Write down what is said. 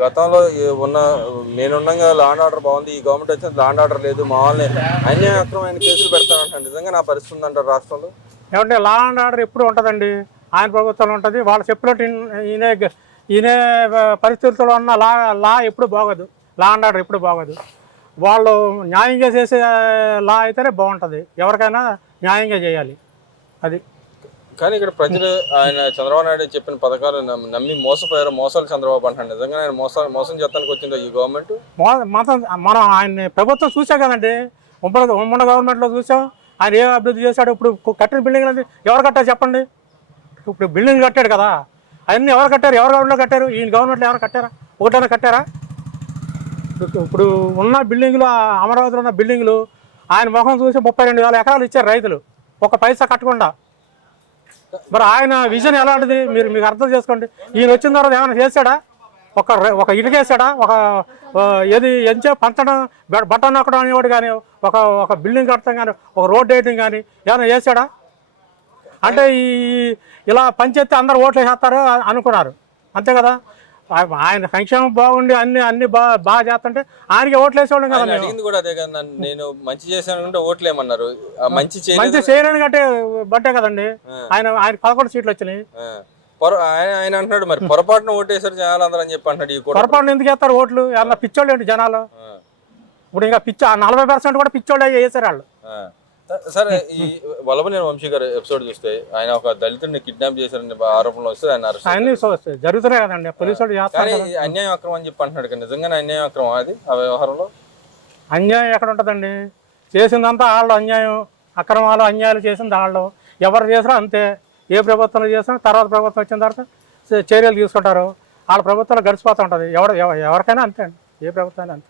గతంలో ఉన్న నేనుండగా లా అండ్ ఆర్డర్ బాగుంది, ఈ గవర్నమెంట్ వచ్చిన లా అండ్ ఆర్డర్ లేదు, మా వాళ్ళని అన్యాయక్రమైన కేసులు పెడతానంటారు. నిజంగా నా పరిస్థితి ఉందంటారు రాష్ట్రంలో? ఏమంటే లా అండ్ ఆర్డర్ ఎప్పుడు ఉంటుందండి, ఆయన ప్రభుత్వంలో ఉంటుంది. వాళ్ళు చెప్పినట్టు ఈయనే ఈయనే పరిస్థితుల్లో ఉన్న లా ఎప్పుడు బాగోదు, లా అండ్ ఆర్డర్ ఎప్పుడు బాగోదు. వాళ్ళు న్యాయంగా చేసే లా అయితేనే బాగుంటుంది, ఎవరికైనా న్యాయంగా చేయాలి అది. కానీ ఇక్కడ ప్రజలు ఆయన చంద్రబాబు నాయుడు చెప్పిన పథకాలు నమ్మి మోసపోయారు. మోసాలు చంద్రబాబు అంటారు. నిజంగా ఆయన మోసం చేస్తానికి వచ్చిందో ఈ గవర్నమెంట్? మనం ఆయన ప్రభుత్వం చూసాం కదండి, ఉమ్మడి గవర్నమెంట్లో చూసాం ఆయన ఏ అభివృద్ధి చేశాడు. ఇప్పుడు కట్టిన బిల్డింగ్లు అంటే ఎవరు కట్టారు చెప్పండి? ఇప్పుడు బిల్డింగ్ కట్టాడు కదా, అవన్నీ ఎవరు కట్టారు? ఎవరు గవర్నమెంట్లో కట్టారు? ఈయన గవర్నమెంట్లో ఎవరు కట్టారా? ఒకటైనా కట్టారా? ఇప్పుడు ఉన్న బిల్డింగ్లు, అమరావతిలో ఉన్న బిల్డింగ్లు ఆయన ముఖం చూసి 32,000 ఎకరాలు ఇచ్చారు రైతులు, ఒక పైసా కట్టకుండా. మరి ఆయన విజన్ ఎలాంటిది మీకు అర్థం చేసుకోండి. ఈయన వచ్చిన తర్వాత ఏమైనా చేశాడా? ఒక ఇటుకేసాడా? ఏది ఎంచే పంచడం, బట్టన్ నొక్కడం అనేవాడు కానీ, ఒక బిల్డింగ్ కట్టడం కానీ, ఒక రోడ్ వేయటం కానీ ఏమైనా చేశాడా? అంటే ఇలా పనిచేస్తే అందరు ఓట్లు వేసేస్తారు అనుకున్నారు, అంతే కదా. ఆయన సంక్షేమం బాగుండి అన్ని బాగా చేస్తుంటే ఆయనకి ఓట్లు వేసేవాళ్ళం కదా. అడిగింది కూడా అదే కదా, నేను మంచి చేశాను ఓట్లు ఏమన్నారు? మంచి చేయలేని కంటే బట్టే కదండి ఆయన 11 సీట్లు వచ్చినాయి. ఆయన అంటున్నాడు మరి పొరపాటున ఓటేసారు జనాలు అందరూ అని చెప్పి అంటున్నాడు. ఈ పొరపాటున ఎందుకు వేస్తారు ఓట్లు? ఏమన్నా పిచ్చోళ్ళు ఏంటి జనాలు? ఇప్పుడు ఇంకా 40% కూడా పిచ్చోళ్ళు వేసారు వాళ్ళు. సరే, ఈ వల్లభనేని వంశీ గారు ఎపిసోడ్ చూస్తే ఆయన ఒక దళితుడిని కిడ్నాప్ చేశారని ఆరోపణలు వస్తే ఆయన అరెస్ట్ జరుగుతున్నాయి కదండి, పోలీసులు చేస్తారు. అన్యాయం అక్రమం అని చెప్పి అంటున్నాడు. నిజంగానే అన్యాయం అక్రమం అది ఆ వ్యవహారంలో? అన్యాయం ఎక్కడ ఉంటుందండి? చేసిందంతా వాళ్ళు అన్యాయం, అక్రమాలు అన్యాయాలు చేసింది వాళ్ళు. ఎవరు చేసినా అంతే. ఏ ప్రభుత్వంలో చేసినా తర్వాత ప్రభుత్వం వచ్చిన తర్వాత చర్యలు తీసుకుంటారు. వాళ్ళ ప్రభుత్వంలో గడిచిపోతూ ఉంటుంది. ఎవరికైనా అంతే అండి, ఏ ప్రభుత్వం అంతే.